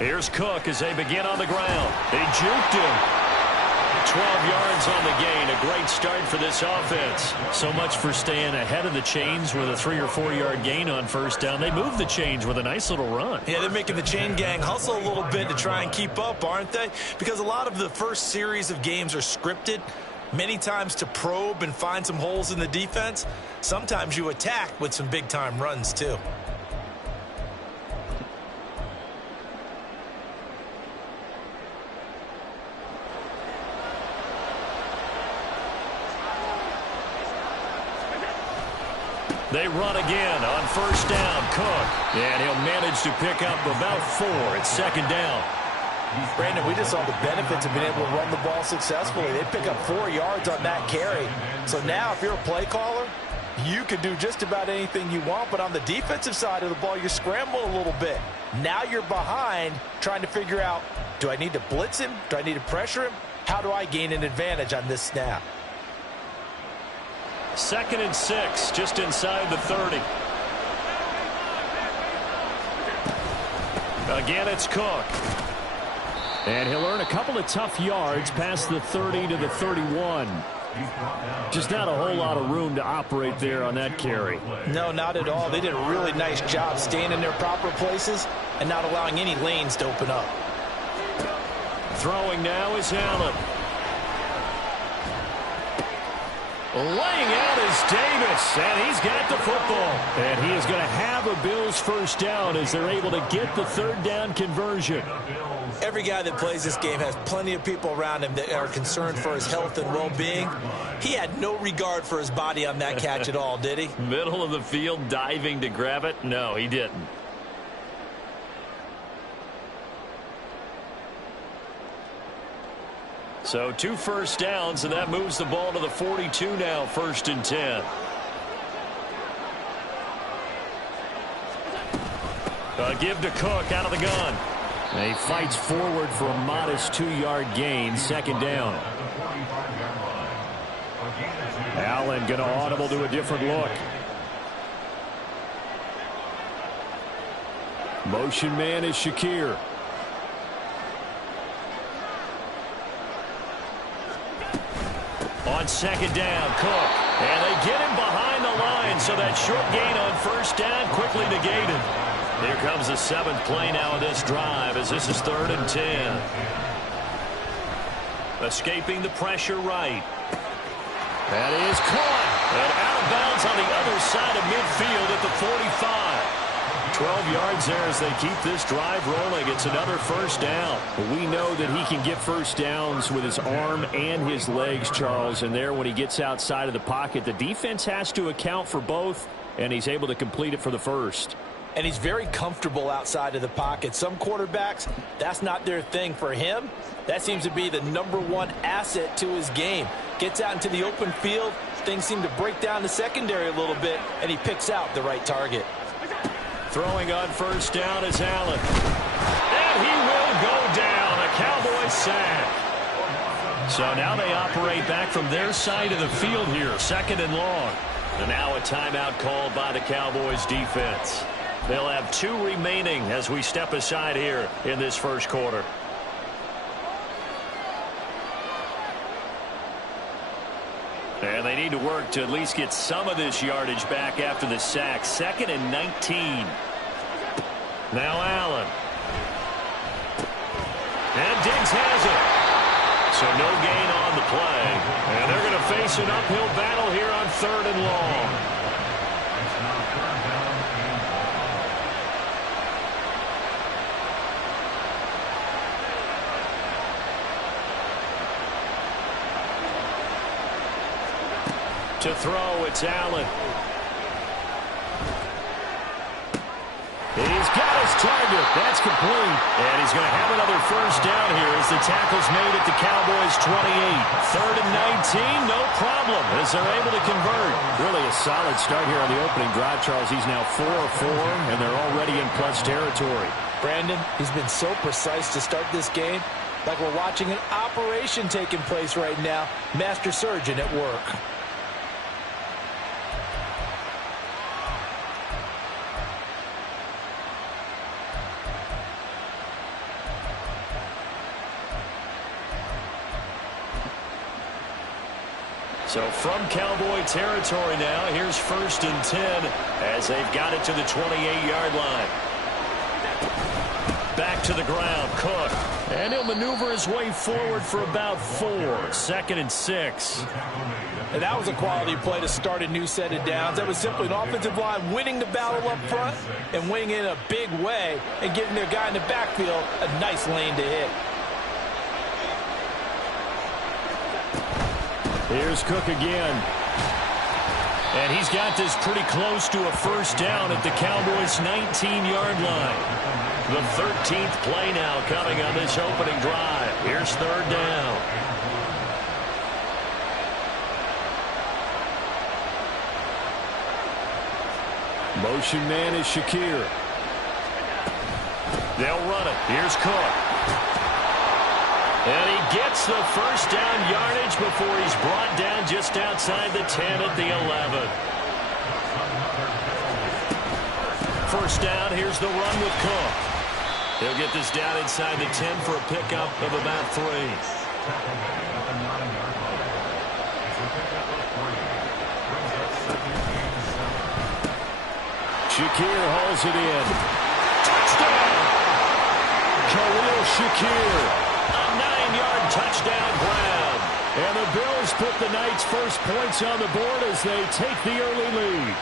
Here's Cook as they begin on the ground. They juked him. 12 yards on the gain. A great start for this offense. So much for staying ahead of the chains with a 3 or 4 yard gain on first down. They moved the chains with a nice little run. Yeah, they're making the chain gang hustle a little bit to try and keep up, aren't they? Because a lot of the first series of games are scripted, many times to probe and find some holes in the defense. Sometimes you attack with some big-time runs, too. They run again on first down. Cook. And he'll manage to pick up about 4. It's second down. Brandon, we just saw the benefits of being able to run the ball successfully. They pick up 4 yards on that carry. So now if you're a play caller, you can do just about anything you want. But on the defensive side of the ball, you scramble a little bit. Now you're behind trying to figure out, do I need to blitz him? Do I need to pressure him? How do I gain an advantage on this snap? 2nd and 6, just inside the 30. Again, it's Cook. And he'll earn a couple of tough yards past the 30 to the 31. Just not a whole lot of room to operate there on that carry. No, not at all. They did a really nice job staying in their proper places and not allowing any lanes to open up. Throwing now is Allen. Laying out is Davis, and he's got the football. And he is going to have a Bills first down as they're able to get the 3rd down conversion. Every guy that plays this game has plenty of people around him that are concerned for his health and well-being. He had no regard for his body on that catch at all, did he? Middle of the field, diving to grab it? No, he didn't. So 2 first downs, and that moves the ball to the 42 now, 1st and 10. Give to Cook out of the gun. And he fights forward for a modest 2-yard gain, 2nd down. Allen going to audible to a different look. Motion man is Shakir. On 2nd down, Cook. And they get him behind the line, so that short gain on first down quickly negated. Here comes the 7th play now of this drive as this is 3rd and 10. Escaping the pressure right. That is caught. And out of bounds on the other side of midfield at the 45. 12 yards there as they keep this drive rolling. It's another first down. We know that he can get first downs with his arm and his legs, Charles. And there when he gets outside of the pocket, the defense has to account for both, and he's able to complete it for the first. And he's very comfortable outside of the pocket. Some quarterbacks, that's not their thing. For him, that seems to be the #1 asset to his game. Gets out into the open field, things seem to break down the secondary a little bit, and he picks out the right target. Throwing on first down is Allen. And he will go down. A Cowboys sack. So now they operate back from their side of the field here, 2nd and long. And now a timeout called by the Cowboys defense. They'll have 2 remaining as we step aside here in this first quarter. And they need to work to at least get some of this yardage back after the sack. 2nd and 19. Now Allen. And Diggs has it. So no gain on the play. And they're going to face an uphill battle here on 3rd and long. To throw, it's Allen. He's got his target. That's complete. And he's going to have another first down here as the tackle's made at the Cowboys' 28. 3rd and 19, no problem as they're able to convert. Really a solid start here on the opening drive, Charles. He's now 4 of 4, and they're already in plus territory. Brandon, he's been so precise to start this game. Like we're watching an operation taking place right now. Master surgeon at work. So from Cowboy territory now, here's 1st and 10 as they've got it to the 28-yard line. Back to the ground, Cook. And he'll maneuver his way forward for about 4. 2nd and 6. And that was a quality play to start a new set of downs. That was simply an offensive line winning the battle up front and winning in a big way and giving their guy in the backfield a nice lane to hit. Here's Cook again. And he's got this pretty close to a 1st down at the Cowboys' 19-yard line. The 13th play now coming on this opening drive. Here's 3rd down. Motion man is Shakir. They'll run it. Here's Cook. And he gets the 1st down yardage before he's brought down just outside the 10 at the 11. 1st down, here's the run with Cook. He'll get this down inside the 10 for a pickup of about 3. Shakir hauls it in. Touchdown! Khalil Shakir. A 9-yard touchdown grab. And the Bills put the Knights' first points on the board as they take the early lead.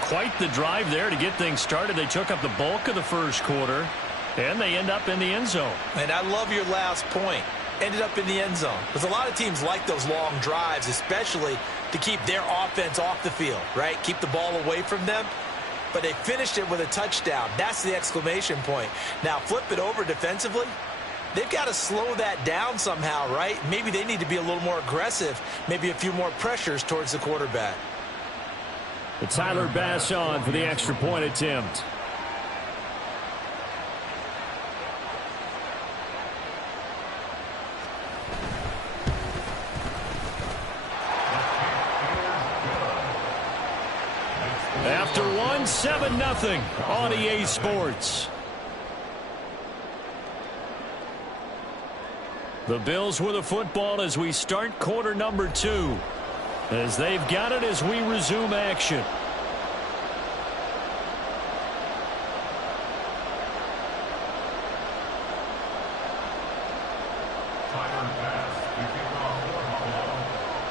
Quite the drive there to get things started. They took up the bulk of the 1st quarter, and they end up in the end zone. And I love your last point. Ended up in the end zone. Because a lot of teams like those long drives, especially to keep their offense off the field, right? Keep the ball away from them. But they finished it with a touchdown. That's the exclamation point. Now, flip it over defensively. They've got to slow that down somehow, right? Maybe they need to be a little more aggressive. Maybe a few more pressures towards the quarterback. Tyler Bass on for the extra point attempt. After 7-0 on EA Sports. The Bills with the football as we start quarter number 2. As they've got it as we resume action.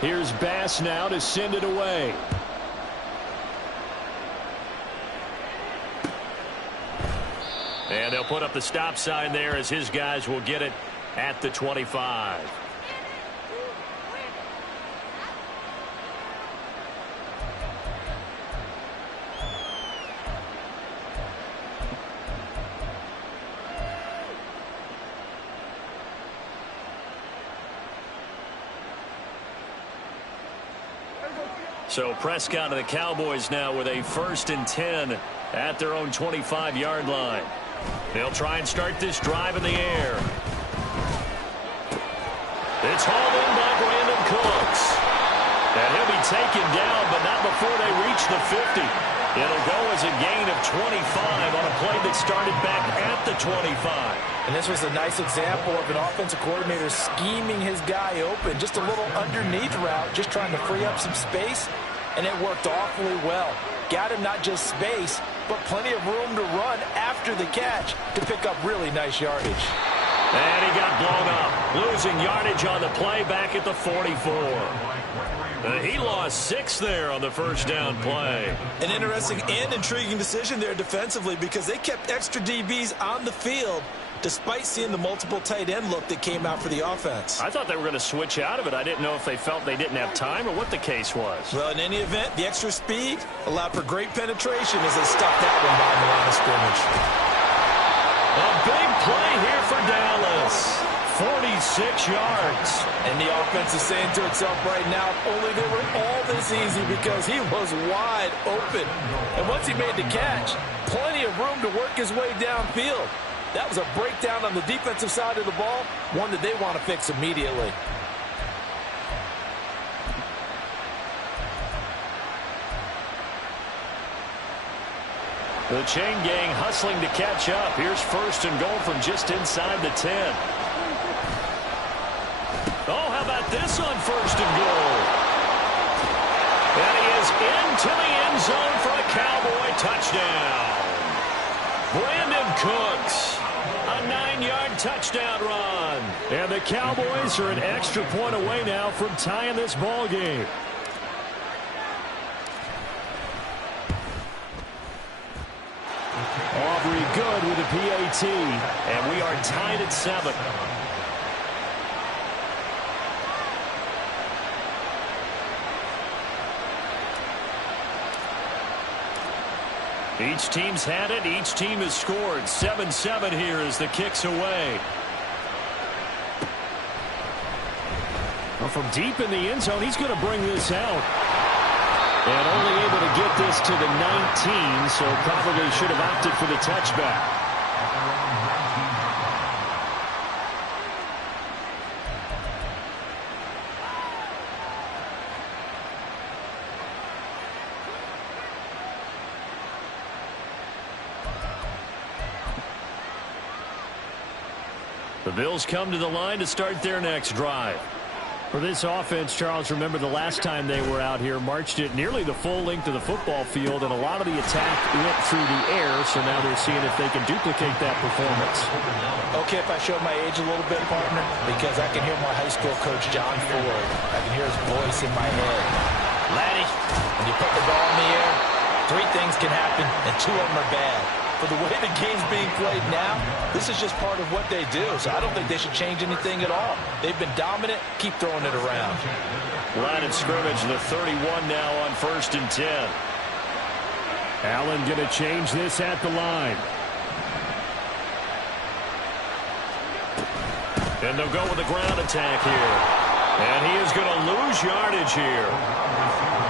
Here's Bass now to send it away. And they'll put up the stop sign there as his guys will get it at the 25. So Prescott and the Cowboys now with a 1st and 10 at their own 25-yard line. They'll try and start this drive in the air. It's hauled in by Brandon Cooks. And he'll be taken down, but not before they reach the 50. It'll go as a gain of 25 on a play that started back at the 25. And this was a nice example of an offensive coordinator scheming his guy open. Just a little underneath route, just trying to free up some space. And it worked awfully well. Got him not just space, but plenty of room to run after the catch to pick up really nice yardage. And he got blown up, losing yardage on the play back at the 44. He lost 6 there on the 1st down play. An interesting and intriguing decision there defensively because they kept extra DBs on the field despite seeing the multiple tight end look that came out for the offense. I thought they were going to switch out of it. I didn't know if they felt they didn't have time or what the case was. Well, in any event, the extra speed allowed for great penetration as they stuffed that one behind the line of scrimmage. A big play here for Dallas. 46 yards. And the offense is saying to itself right now, if only they were all this easy because he was wide open. And once he made the catch, plenty of room to work his way downfield. That was a breakdown on the defensive side of the ball, one that they want to fix immediately. The chain gang hustling to catch up. Here's 1st and goal from just inside the 10. Oh, how about this on 1st and goal. And he is into the end zone for a Cowboy touchdown. Brandon Cooks, a 9-yard touchdown run. And the Cowboys are an extra point away now from tying this ball game. Aubrey good with a PAT, and we are tied at 7. Each team's had it. Each team has scored. 7-7 here as the kick's away. Well, from deep in the end zone, he's going to bring this out. And only able to get this to the 19, so probably should have opted for the touchback. The Bills come to the line to start their next drive. For this offense, Charles, remember the last time they were out here, marched it nearly the full length of the football field, and a lot of the attack went through the air, so now they're seeing if they can duplicate that performance. Okay, if I show my age a little bit, partner, because I can hear my high school coach, John Ford. I can hear his voice in my head. Laddie, when you put the ball in the air, 3 things can happen, and 2 of them are bad. For the way the game's being played now, this is just part of what they do, so I don't think they should change anything at all. They've been dominant. Keep throwing it around. Line of scrimmage, the 31 now on 1st and 10. Allen going to change this at the line. And they'll go with the ground attack here. And he is going to lose yardage here.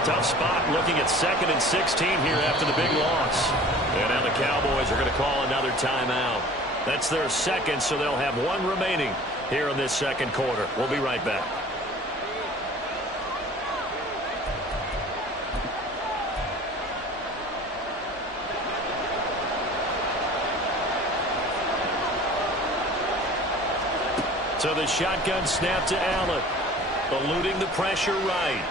Tough spot looking at 2nd and 16 here after the big loss. And now the Cowboys are going to call another timeout. That's their 2nd, so they'll have 1 remaining here in this 2nd quarter. We'll be right back. So the shotgun snap to Allen. Eluding the pressure right.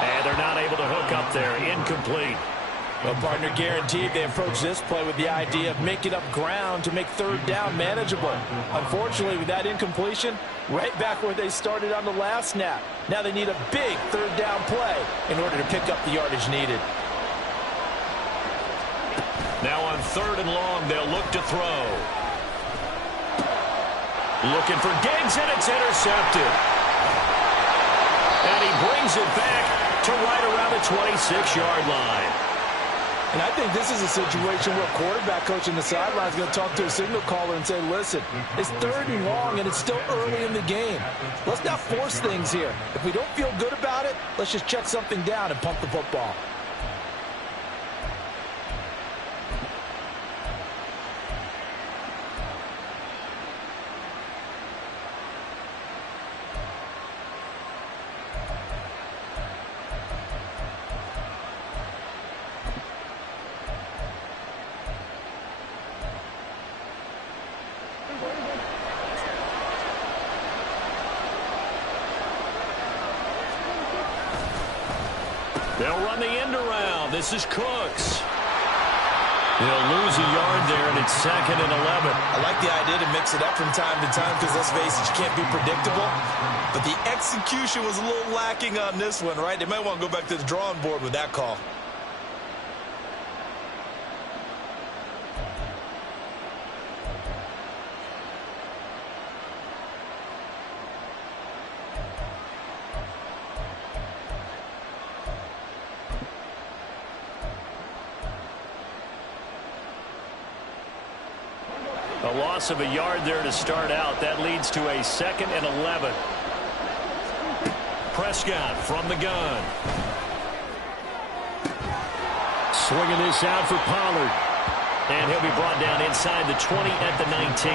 And they're not able to hook up there. Incomplete. Well, partner, guaranteed they approach this play with the idea of making up ground to make 3rd down manageable. Unfortunately, with that incompletion, right back where they started on the last snap. Now they need a big 3rd down play in order to pick up the yardage needed. Now on 3rd and long, they'll look to throw. Looking for Diggs, and it's intercepted. And he brings it back to right around the 26-yard line. And I think this is a situation where quarterback coach on the sideline is going to talk to a signal caller and say, listen, it's 3rd and long, and it's still early in the game. Let's not force things here. If we don't feel good about it, let's just check something down and pump the football. They'll run the end around. This is Cooks. He'll lose a yard there, and it's 2nd and 11. I like the idea to mix it up from time to time because, let's face it, you can't be predictable. But the execution was a little lacking on this one, right? They might want to go back to the drawing board with that call. A loss of a yard there to start out. That leads to a 2nd and 11. Prescott from the gun. Swinging this out for Pollard. And he'll be brought down inside the 20 at the 19.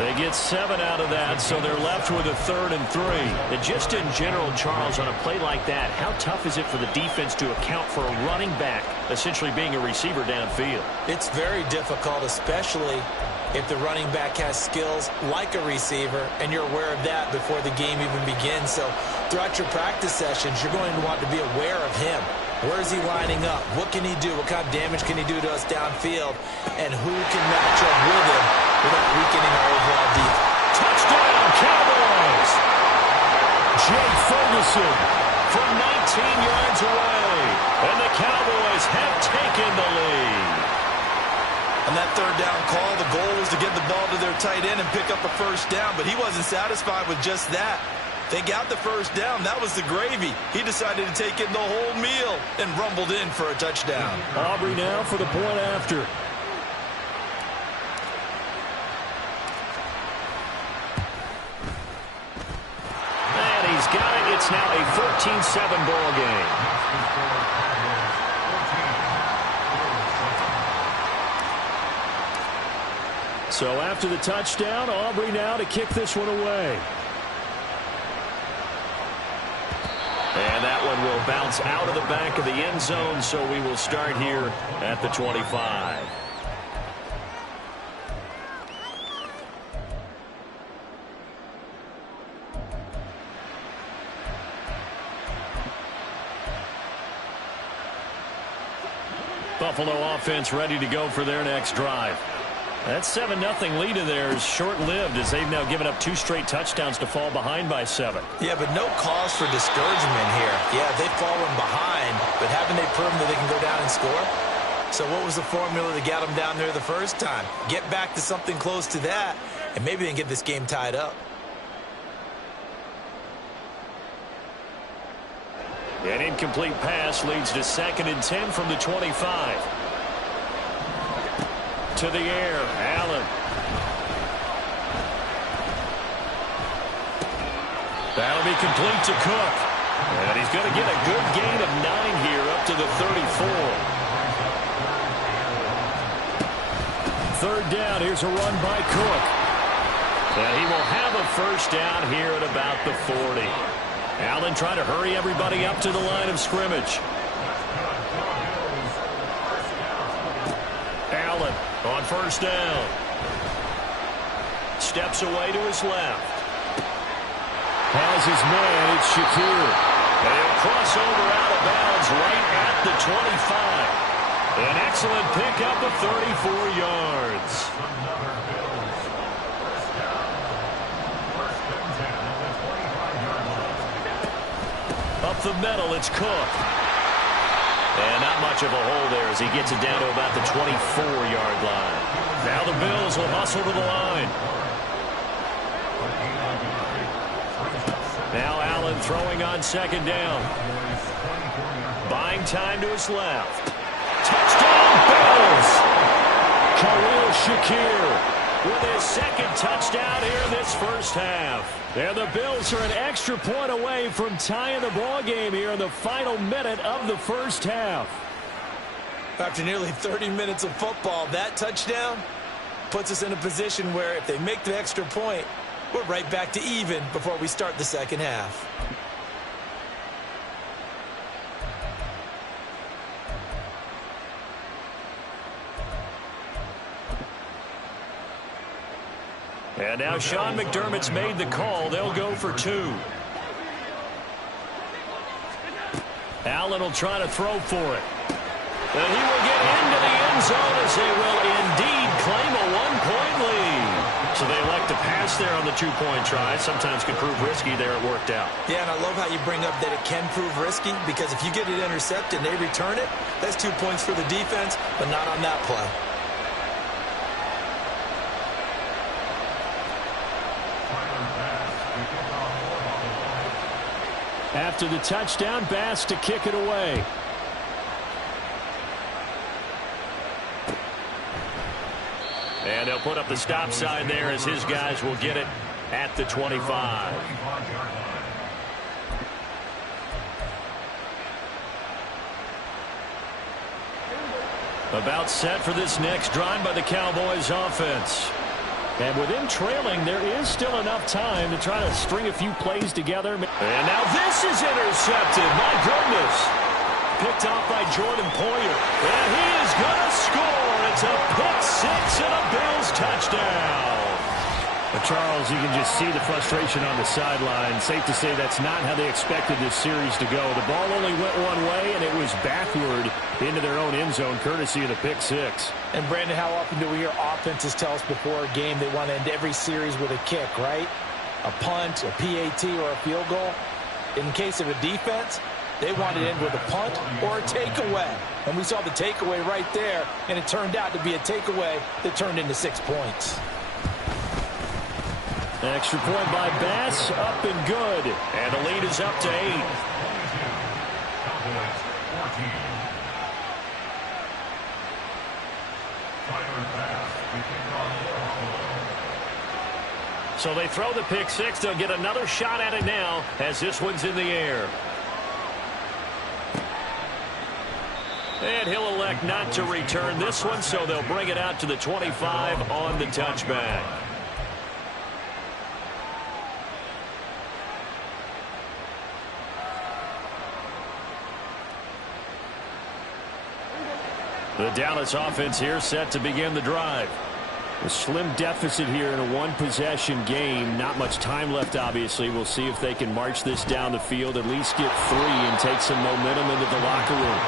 They get 7 out of that, so they're left with a 3rd and 3. And just in general, Charles, on a play like that, how tough is it for the defense to account for a running back essentially being a receiver downfield? It's very difficult, especially if the running back has skills like a receiver, and you're aware of that before the game even begins. So throughout your practice sessions, you're going to want to be aware of him. Where is he lining up? What can he do? What kind of damage can he do to us downfield? And who can match up with him without weakening our overall defense? Touchdown, Cowboys! Jake Ferguson from 19 yards away. And the Cowboys have taken the lead. On that 3rd down call, the goal was to get the ball to their tight end and pick up a 1st down, but he wasn't satisfied with just that. They got the 1st down. That was the gravy. He decided to take in the whole meal and rumbled in for a touchdown. Aubrey now for the point after. And he's got it. It's now a 14-7 ball game. So after the touchdown, Aubrey now to kick this one away. And that one will bounce out of the back of the end zone, so we will start here at the 25. Buffalo offense ready to go for their next drive. That 7-0 lead of theirs short-lived as they've now given up 2 straight touchdowns to fall behind by 7. Yeah, but no cause for discouragement here. Yeah, they've fallen behind, but haven't they proven that they can go down and score? So what was the formula that got them down there the first time? Get back to something close to that, and maybe they can get this game tied up. An incomplete pass leads to 2nd and 10 from the 25. To the air, Allen. That'll be complete to Cook. And he's going to get a good gain of 9 here up to the 34. 3rd down, here's a run by Cook. And he will have a 1st down here at about the 40. Allen trying to hurry everybody up to the line of scrimmage. Allen on 1st down. Steps away to his left. Has his man, it's Shakir. And he'll cross over out of bounds right at the 25. An excellent pickup of 34 yards. Up the middle, it's Cook. And not much of a hole there as he gets it down to about the 24-yard line. Now the Bills will hustle to the line. Now Allen throwing on 2nd down. Buying time to his left. Touchdown, Bills! Khalil Shakir with his 2nd touchdown here in this 1st half. And the Bills are an extra point away from tying the ball game here in the final minute of the 1st half. After nearly 30 minutes of football, that touchdown puts us in a position where if they make the extra point, we're right back to even before we start the 2nd half. And now Sean McDermott's made the call. They'll go for 2. Allen will try to throw for it. And he will get into the end zone as they will indeed claim a 1-point lead. So they elect to pass there on the 2-point try. Sometimes can prove risky. There it worked out. Yeah, and I love how you bring up that it can prove risky, because if you get it intercepted and they return it, that's 2 points for the defense, but not on that play. After the touchdown, Bass to kick it away. And they'll put up the stop sign there as his guys will get it at the 25. About set for this next drive by the Cowboys offense. And with him trailing, there is still enough time to try to string a few plays together. And now this is intercepted. My goodness. Picked off by Jordan Poyer. And he is going to score. It's a pick six and a Bills touchdown. But Charles, you can just see the frustration on the sideline. Safe to say that's not how they expected this series to go. The ball only went one way, and it was backward into their own end zone, courtesy of the pick six. And, Brandon, how often do we hear offenses tell us before a game they want to end every series with a kick, right? A punt, a PAT, or a field goal. In case of a defense, they want to end with a punt or a takeaway. And we saw the takeaway right there, and it turned out to be a takeaway that turned into 6 points. Extra point by Bass, up and good. And the lead is up to 8. So they throw the pick six. They'll get another shot at it now as this one's in the air. And he'll elect not to return this one, so they'll bring it out to the 25 on the touchback. The Dallas offense here set to begin the drive. A slim deficit here in a one-possession game. Not much time left, obviously. We'll see if they can march this down the field, at least get 3 and take some momentum into the locker room.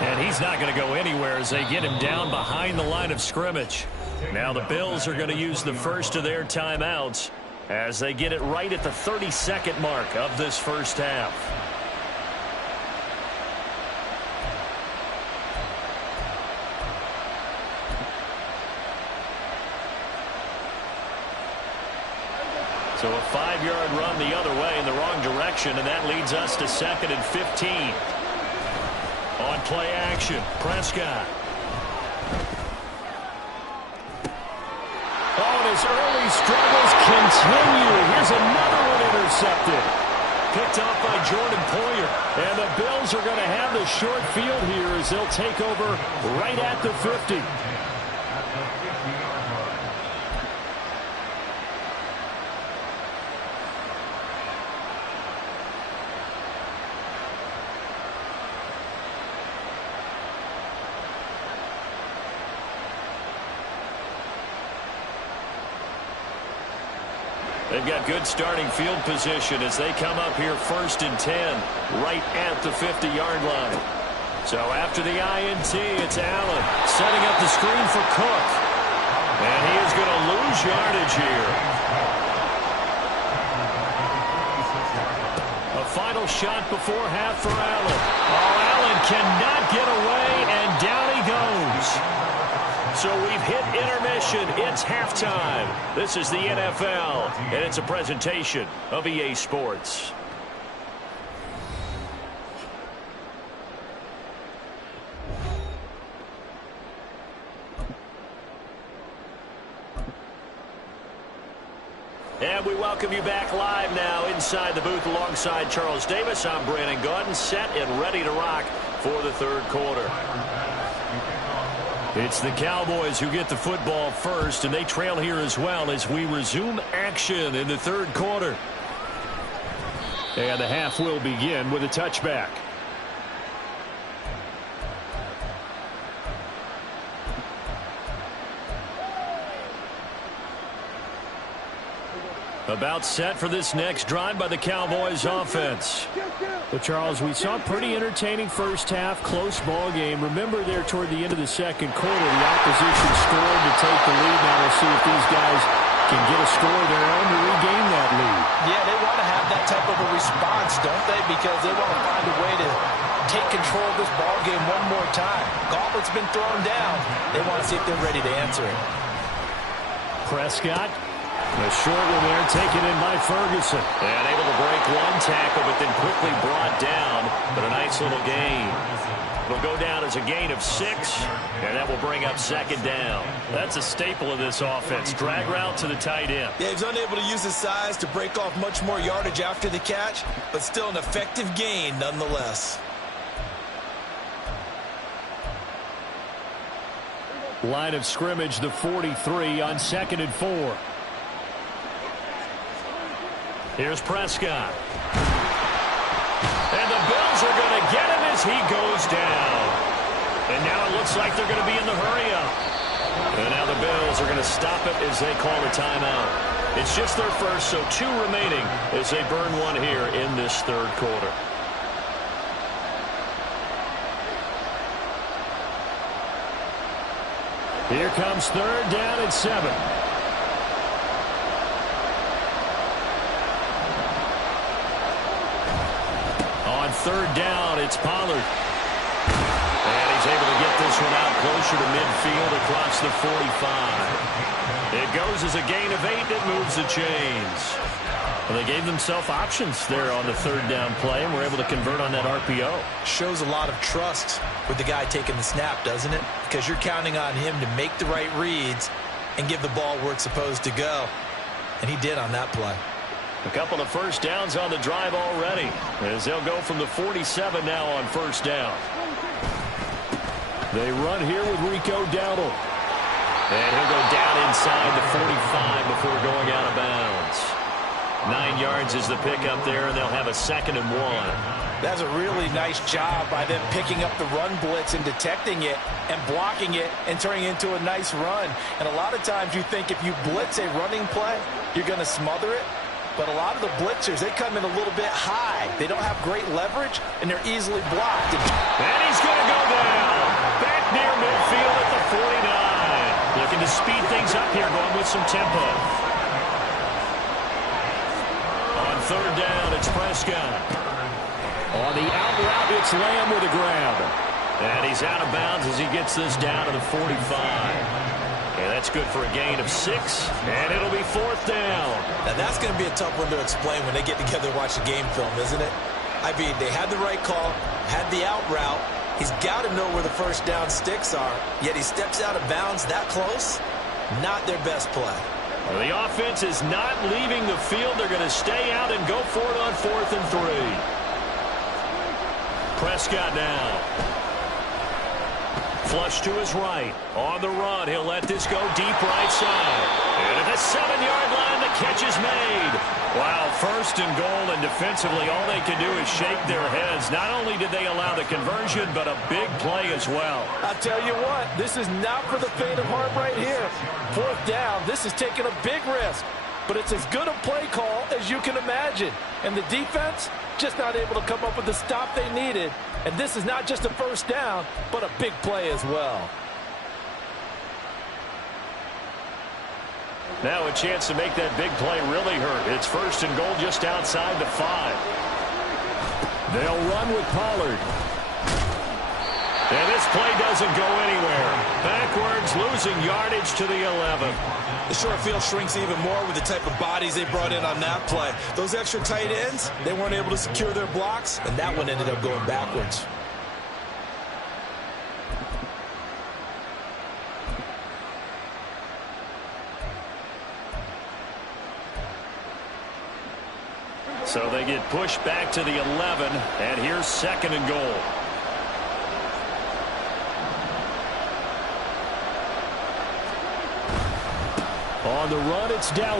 And he's not going to go anywhere as they get him down behind the line of scrimmage. Now the Bills are going to use the first of their timeouts as they get it right at the 32nd mark of this first half. So a 5-yard run the other way in the wrong direction, and that leads us to 2nd and 15. On play action, Prescott. Oh, and his early struggles continue. Here's another one intercepted. Picked off by Jordan Poyer. And the Bills are going to have the short field here as they'll take over right at the 50. They've got good starting field position as they come up here 1st and 10, right at the 50-yard line. So after the INT, it's Allen setting up the screen for Cook. And he is going to lose yardage here. A final shot before half for Allen. Oh, Allen cannot get away, and down he goes. So we've hit intermission. It's halftime. This is the NFL, and it's a presentation of EA Sports. And we welcome you back live now inside the booth alongside Charles Davis. I'm Brandon Gaudin, set and ready to rock for the third quarter. It's the Cowboys who get the football first, and they trail here as well as we resume action in the third quarter. And the half will begin with a touchback. About set for this next drive by the Cowboys offense. But Charles, we saw a pretty entertaining first half, close ball game. Remember there toward the end of the second quarter, the opposition scored to take the lead. Now we'll see if these guys can get a score of their own to regain that lead. Yeah, they want to have that type of a response, don't they? Because they want to find a way to take control of this ball game one more time. Gauntlet's been thrown down. They want to see if they're ready to answer it. Prescott. A short one there, taken in by Ferguson. And able to break one tackle, but then quickly brought down. But a nice little gain. It'll go down as a gain of 6, and that will bring up 2nd down. That's a staple of this offense. Drag route to the tight end. Yeah, he's unable to use his size to break off much more yardage after the catch, but still an effective gain nonetheless. Line of scrimmage, the 43 on 2nd and 4. Here's Prescott. And the Bills are going to get him as he goes down. And now it looks like they're going to be in the hurry-up. And now the Bills are going to stop it as they call a timeout. It's just their first, so 2 remaining as they burn one here in this third quarter. Here comes 3rd down and 7. On 3rd down, it's Pollard. And he's able to get this one out closer to midfield across the 45. It goes as a gain of 8. It moves the chains. Well, they gave themselves options there on the 3rd down play and were able to convert on that RPO. Shows a lot of trust with the guy taking the snap, doesn't it? Because you're counting on him to make the right reads and give the ball where it's supposed to go. And he did on that play. A couple of first downs on the drive already, as they'll go from the 47 now on 1st down. They run here with Rico Dowdle. And he'll go down inside the 45 before going out of bounds. 9 yards is the pickup there, and they'll have a 2nd and 1. That's a really nice job by them picking up the run blitz and detecting it and blocking it and turning it into a nice run. And a lot of times you think if you blitz a running play, you're going to smother it. But a lot of the blitzers, they come in a little bit high. They don't have great leverage, and they're easily blocked. And he's going to go down. Back near midfield at the 49. Looking to speed things up here, going with some tempo. On 3rd down, it's Prescott. On the out route, it's Lamb with a grab. And he's out of bounds as he gets this down to the 45. And that's good for a gain of 6. And it'll be 4th down. Now that's going to be a tough one to explain when they get together and watch the game film, isn't it? I mean, they had the right call, had the out route. He's got to know where the 1st down sticks are. Yet he steps out of bounds that close. Not their best play. Well, the offense is not leaving the field. They're going to stay out and go for it on 4th and 3. Prescott now. Flush to his right. On the run, he'll let this go deep right side. And at the 7-yard line, the catch is made. Wow, 1st and goal, and defensively, all they can do is shake their heads. Not only did they allow the conversion, but a big play as well. I'll tell you what, this is not for the faint of heart right here. 4th down, this is taking a big risk. But it's as good a play call as you can imagine. And the defense, just not able to come up with the stop they needed. And this is not just a 1st down, but a big play as well. Now a chance to make that big play really hurt. It's 1st and goal just outside the 5. They'll run with Pollard. And this play doesn't go anywhere. Backwards, losing yardage to the 11. The short field shrinks even more with the type of bodies they brought in on that play. Those extra tight ends, they weren't able to secure their blocks, and that one ended up going backwards. So they get pushed back to the 11, and here's 2nd and goal. On the run, it's Dowdle. And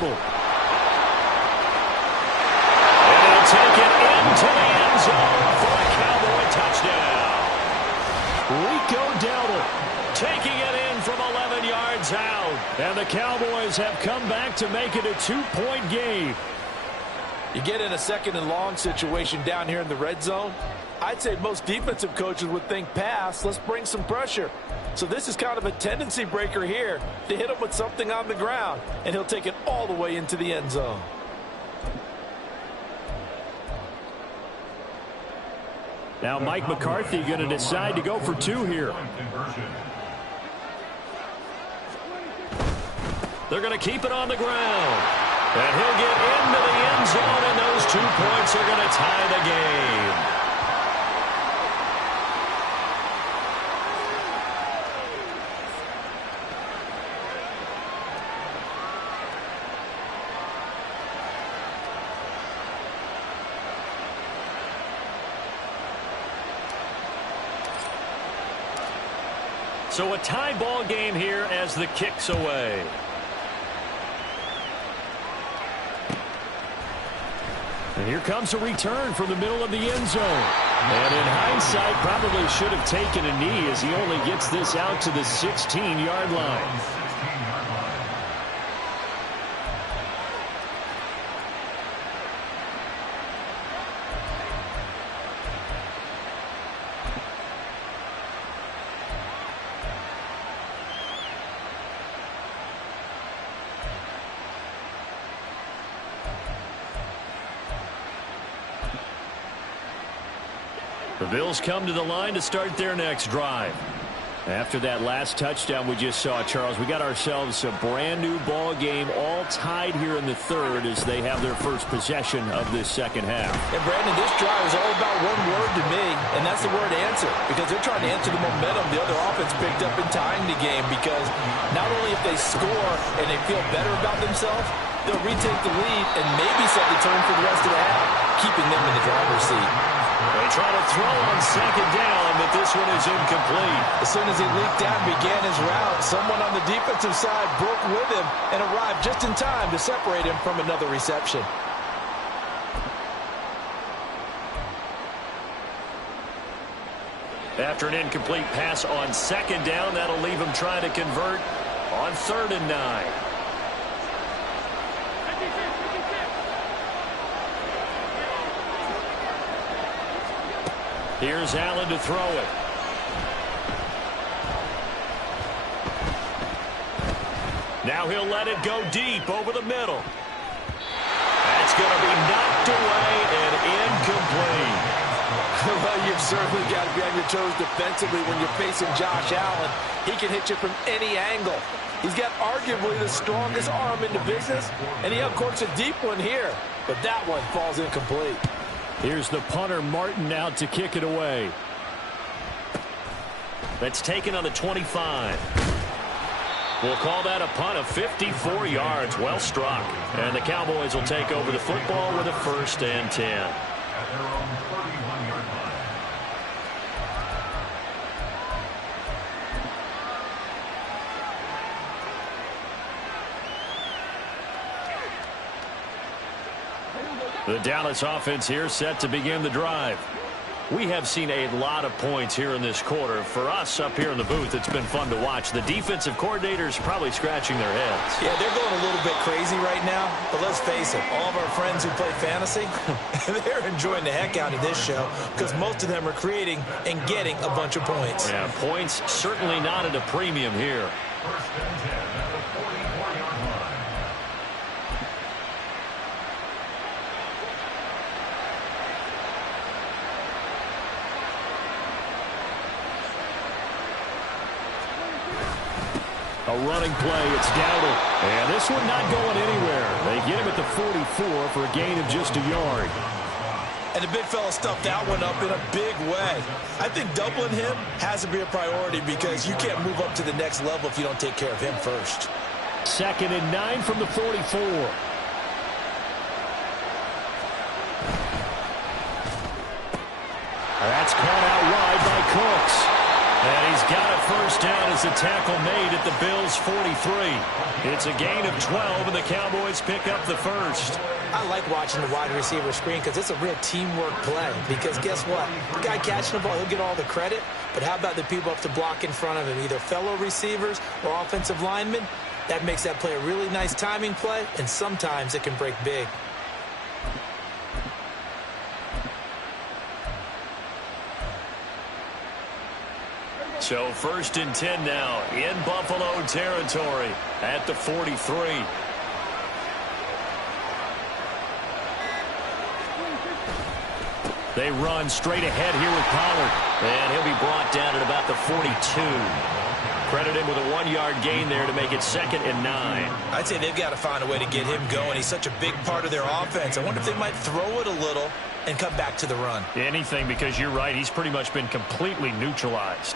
he'll take it into the end zone for a Cowboy touchdown. Rico Dowdle taking it in from 11 yards out. And the Cowboys have come back to make it a 2-point game. You get in a 2nd and long situation down here in the red zone, I'd say most defensive coaches would think pass, let's bring some pressure. So this is kind of a tendency breaker here to hit him with something on the ground, and he'll take it all the way into the end zone. Now Mike McCarthy going to decide to go for 2 here. They're going to keep it on the ground. And he'll get into the end zone, and those 2 points are going to tie the game. So a tie ball game here as the kick's away. And here comes a return from the middle of the end zone. And in hindsight, probably should have taken a knee as he only gets this out to the 16-yard line. The Bills come to the line to start their next drive. After that last touchdown we just saw, Charles, we got ourselves a brand new ball game, all tied here in the third as they have their first possession of this second half. And Brandon, this drive is all about one word to me, and that's the word answer, because they're trying to answer the momentum the other offense picked up in tying the game, because not only if they score and they feel better about themselves, they'll retake the lead and maybe set the tone for the rest of the half, keeping them in the driver's seat. They try to throw on second down, but this one is incomplete. As soon as he leaked out and began his route, someone on the defensive side broke with him and arrived just in time to separate him from another reception. After an incomplete pass on second down, that'll leave him trying to convert on 3rd and 9. Here's Allen to throw it. Now he'll let it go deep over the middle. That's going to be knocked away and incomplete. Well, you've certainly got to be on your toes defensively when you're facing Josh Allen. He can hit you from any angle. He's got arguably the strongest arm in the business, and he uncorks a deep one here. But that one falls incomplete. Here's the punter, Martin, out to kick it away. That's taken on the 25. We'll call that a punt of 54 yards. Well struck. And the Cowboys will take over the football with a 1st and 10. The Dallas offense here set to begin the drive. We have seen a lot of points here in this quarter. For us up here in the booth, it's been fun to watch. The defensive coordinators probably scratching their heads. Yeah, they're going a little bit crazy right now. But let's face it, all of our friends who play fantasy, they're enjoying the heck out of this show because most of them are creating and getting a bunch of points. Yeah, points certainly not at a premium here. A running play, it's Dowdle. And this one not going anywhere. They get him at the 44 for a gain of just a yard. And the big fella stuffed that one up in a big way. I think doubling him has to be a priority because you can't move up to the next level if you don't take care of him first. 2nd and 9 from the 44. That's caught out wide by Cooks. And he's got a 1st down as a tackle made at the Bills' 43. It's a gain of 12, and the Cowboys pick up the 1st. I like watching the wide receiver screen because it's a real teamwork play. Because guess what? The guy catching the ball, he'll get all the credit. But how about the people up to block in front of him, either fellow receivers or offensive linemen? That makes that play a really nice timing play, and sometimes it can break big. So 1st and 10 now in Buffalo territory at the 43. They run straight ahead here with Pollard. And he'll be brought down at about the 42. Credit him with a 1-yard gain there to make it 2nd and 9. I'd say they've got to find a way to get him going. He's such a big part of their offense. I wonder if they might throw it a little and come back to the run. Anything, because you're right. He's pretty much been completely neutralized.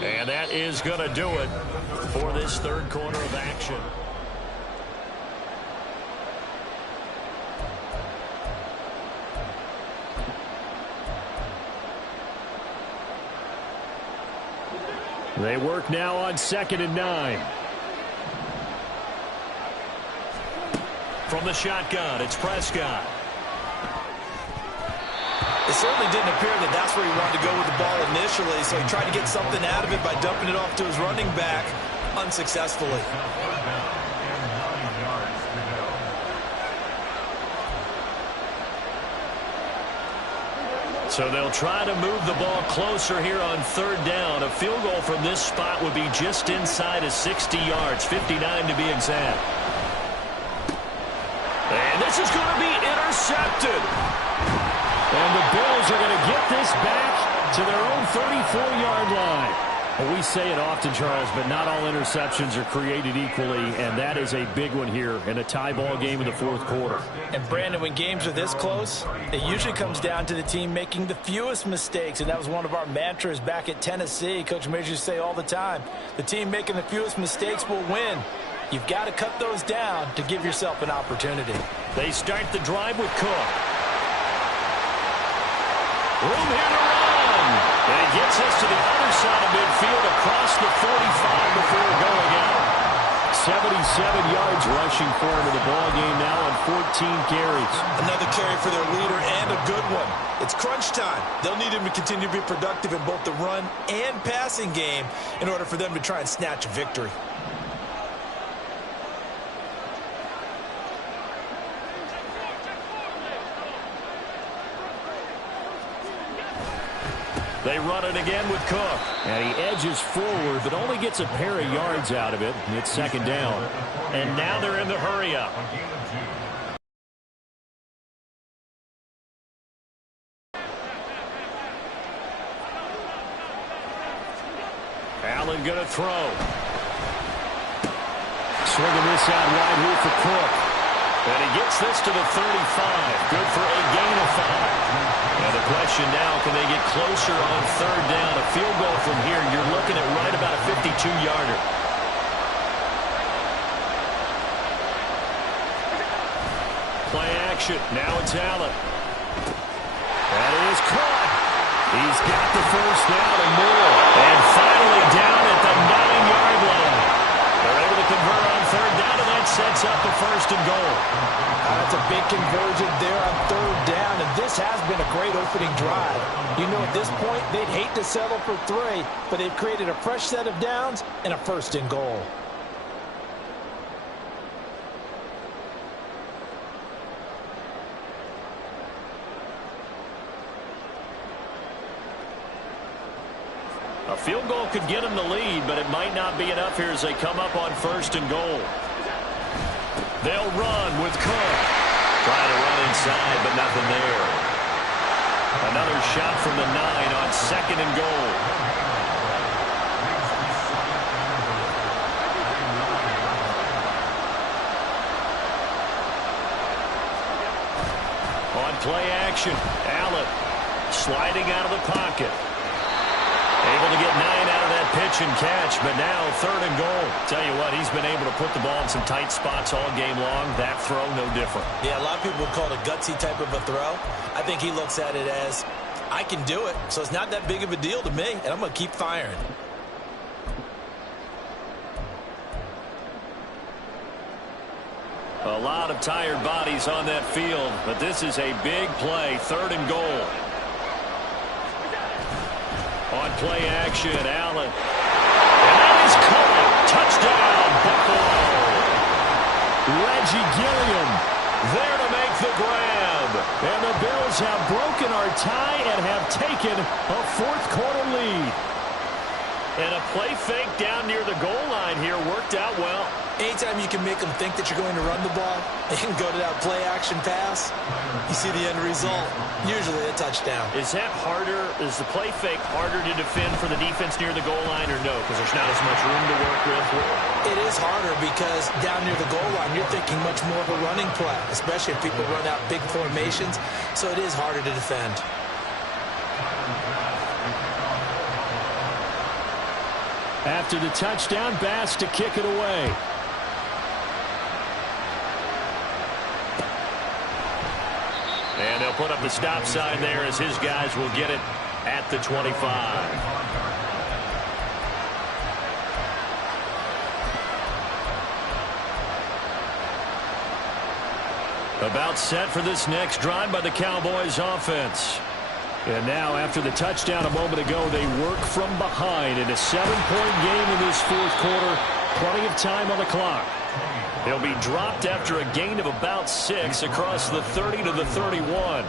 And that is going to do it for this 3rd quarter of action. They work now on 2nd and 9. From the shotgun, it's Prescott. It certainly didn't appear that that's where he wanted to go with the ball initially, so he tried to get something out of it by dumping it off to his running back unsuccessfully. So they'll try to move the ball closer here on 3rd down. A field goal from this spot would be just inside of 60 yards, 59 to be exact. And this is going to be intercepted. And the Bills are going to get this back to their own 34-yard line. Well, we say it often, Charles, but not all interceptions are created equally, and that is a big one here in a tie ball game in the 4th quarter. And, Brandon, when games are this close, it usually comes down to the team making the fewest mistakes, and that was one of our mantras back at Tennessee. Coach Majors used to say all the time, the team making the fewest mistakes will win. You've got to cut those down to give yourself an opportunity. They start the drive with Cook. Room here to run. And he gets us to the other side of midfield across the 45 before going out. 77 yards rushing for him in the ball game now on 14 carries. Another carry for their leader and a good one. It's crunch time. They'll need him to continue to be productive in both the run and passing game in order for them to try and snatch a victory. They run it again with Cook. And he edges forward, but only gets a pair of yards out of it. It's 2nd down. And now they're in the hurry-up. Allen going to throw. Swinging this out wide here for Cook. And he gets this to the 35. Good for a gain of 5. And the question now, can they get closer on 3rd down? A field goal from here, you're looking at right about a 52-yarder. Play action. Now it's Allen. That is caught. He's got the 1st down and more. And finally down at the 9-yard line. They're able to convert on 3rd down, and that sets up the 1st and goal. That's a big conversion there on 3rd down, and this has been a great opening drive. You know, at this point, they'd hate to settle for 3, but they've created a fresh set of downs and a 1st and goal. A field goal could get them the lead, but it might not be enough here as they come up on 1st and goal. They'll run with Cook. Trying to run inside, but nothing there. Another shot from the 9 on 2nd and goal. On play action, Allen sliding out of the pocket. Able to get 9 out of that pitch and catch, but now 3rd and goal. Tell you what, he's been able to put the ball in some tight spots all game long. That throw, no different. Yeah, a lot of people would call it a gutsy type of a throw. I think he looks at it as, I can do it, so it's not that big of a deal to me, and I'm going to keep firing. A lot of tired bodies on that field, but this is a big play, 3rd and goal. On play action, Allen. And that is caught. Touchdown, Buffalo. Reggie Gilliam there to make the grab. And the Bills have broken our tie and have taken a 4th quarter lead. And a play fake down near the goal line here worked out well. Anytime you can make them think that you're going to run the ball and go to that play-action pass, you see the end result, usually a touchdown. Is that harder? Is the play fake harder to defend for the defense near the goal line or no? Because there's not as much room to work with? It is harder because down near the goal line, you're thinking much more of a running play, especially if people run out big formations. So it is harder to defend. After the touchdown, Bass to kick it away. And they'll put up the stop sign there as his guys will get it at the 25. About set for this next drive by the Cowboys offense. And now, after the touchdown a moment ago, they work from behind in a 7-point game in this fourth quarter. Plenty of time on the clock. They'll be dropped after a gain of about 6 across the 30 to the 31.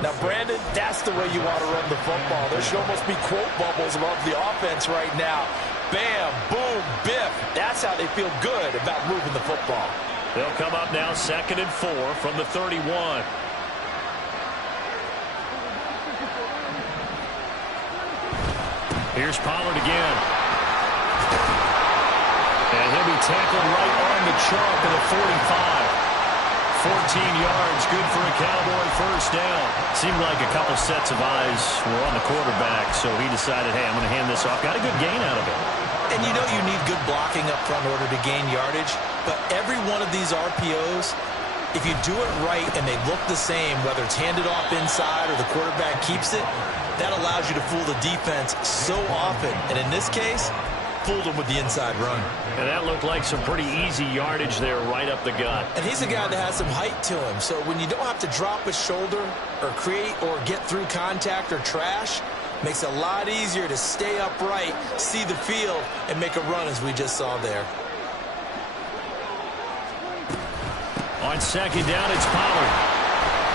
Now, Brandon, that's the way you want to run the football. There should almost be quote bubbles above the offense right now. Bam, boom, biff. That's how they feel good about moving the football. They'll come up now 2nd and 4 from the 31. Here's Pollard again. And he'll be tackled right on the chalk at the 45. 14 yards, good for a Cowboy first down. Seemed like a couple sets of eyes were on the quarterback, so he decided, hey, I'm going to hand this off. Got a good gain out of it. And you know you need good blocking up front in order to gain yardage, but every one of these RPOs, if you do it right and they look the same, whether it's handed off inside or the quarterback keeps it, that allows you to fool the defense so often. And in this case, fooled them with the inside run. And that looked like some pretty easy yardage there right up the gut. And he's a guy that has some height to him, so when you don't have to drop a shoulder or create or get through contact or trash, makes it a lot easier to stay upright, see the field, and make a run as we just saw there. On second down, it's Pollard.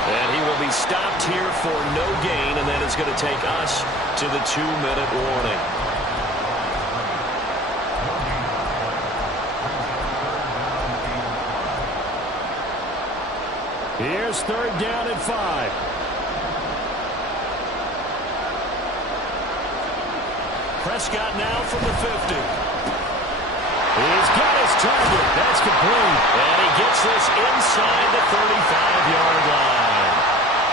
And he will be stopped here for no gain, and that is going to take us to the 2-minute warning. Here's 3rd down and 5. Prescott now from the 50. He's got his target. That's complete. And he gets this inside the 35-yard line.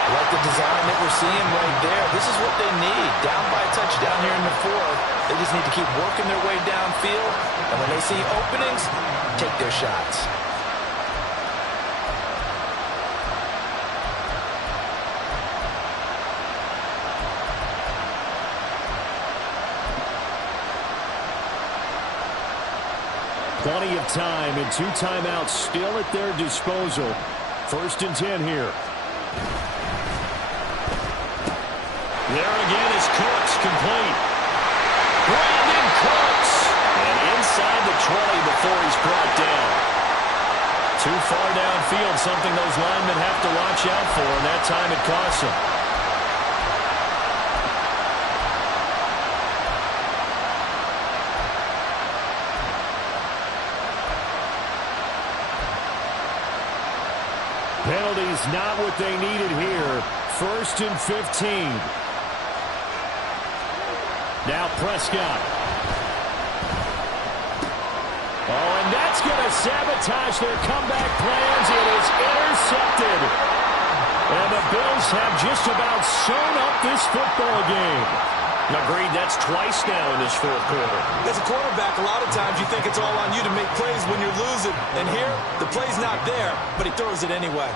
I like the design that we're seeing right there. This is what they need. Down by a touchdown here in the 4th. They just need to keep working their way downfield. And when they see openings, take their shots. Plenty of time and 2 timeouts still at their disposal. 1st and 10 here. There again is Cooks, complete. Brandon Cooks. And inside the 20 before he's brought down. Too far downfield, something those linemen have to watch out for, and that time it costs them. Penalties not what they needed here. 1st and 15. Now Prescott. Oh, and that's going to sabotage their comeback plans. It is intercepted. And the Bills have just about sewn up this football game. Agreed, that's twice now in this 4th quarter. As a quarterback, a lot of times you think it's all on you to make plays when you're losing. And here, the play's not there, but he throws it anyway.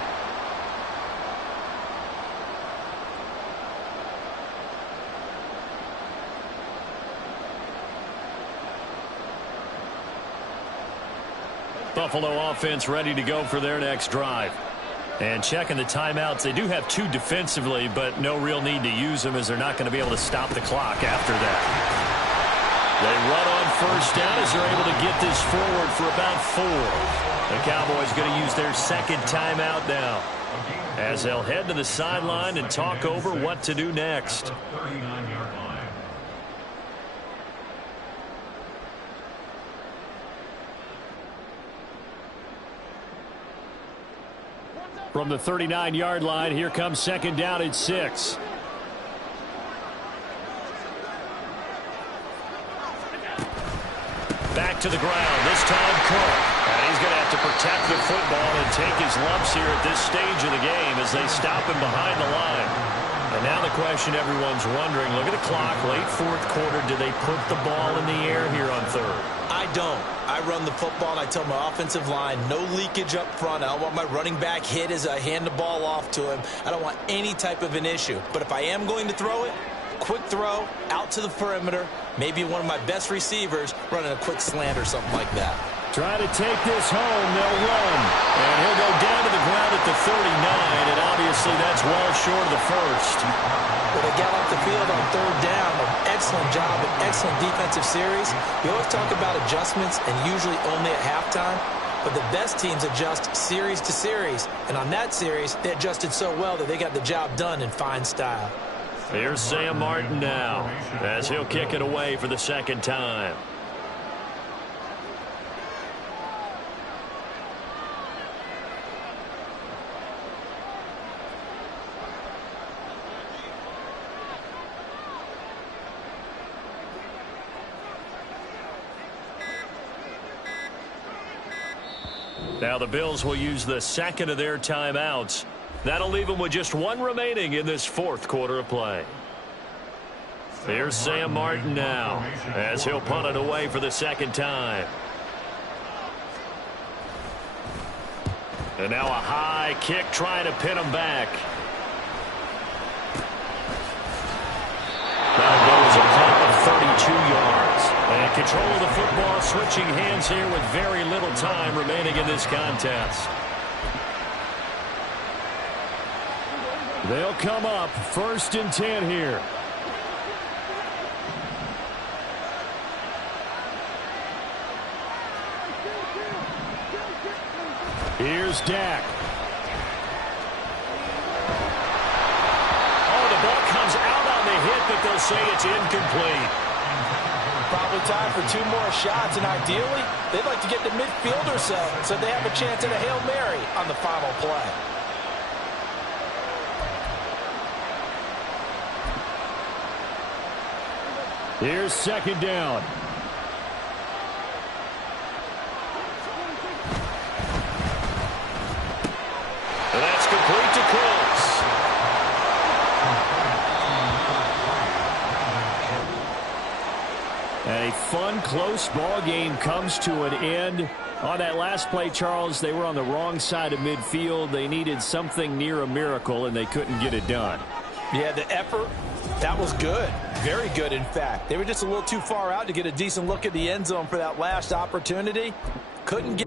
Buffalo offense ready to go for their next drive. And checking the timeouts, they do have 2 defensively, but no real need to use them as they're not going to be able to stop the clock after that. They run on 1st down as they're able to get this forward for about 4. The Cowboys going to use their 2nd timeout now as they'll head to the sideline and talk over what to do next. From the 39-yard line, here comes 2nd down at 6. Back to the ground, this time Cook. And he's going to have to protect the football and take his lumps here at this stage of the game as they stop him behind the line. And now the question everyone's wondering, look at the clock, late 4th quarter, do they put the ball in the air here on 3rd? I don't. I run the football, and I tell my offensive line, no leakage up front. I don't want my running back hit as I hand the ball off to him. I don't want any type of an issue. But if I am going to throw it, quick throw, out to the perimeter, maybe one of my best receivers running a quick slant or something like that. Try to take this home. They'll run. And he'll go down to the ground at the 39, and obviously that's well short of the first. Well, they got off the field on third down. An excellent job, an excellent defensive series. We always talk about adjustments, and usually only at halftime. But the best teams adjust series to series. And on that series, they adjusted so well that they got the job done in fine style. Here's Sam Martin now, as he'll kick it away for the second time. Now the Bills will use the second of their timeouts. That'll leave them with just one remaining in this fourth quarter of play. Here's Sam Martin now, as he'll punt it away for the second time. And now a high kick trying to pin him back. That goes a punt of 32 yards. And control of the football, switching hands here with very little time remaining in this contest. They'll come up 1st and 10 here. Here's Dak. Oh, the ball comes out on the hit, but they'll say it's incomplete. Probably time for 2 more shots, and ideally, they'd like to get the midfielder so they have a chance at a Hail Mary on the final play. Here's 2nd down. And that's complete to Cooks. And a fun, close ball game comes to an end. On that last play, Charles, they were on the wrong side of midfield. They needed something near a miracle, and they couldn't get it done. Yeah, the effort, that was good. Very good, in fact. They were just a little too far out to get a decent look at the end zone for that last opportunity. Couldn't get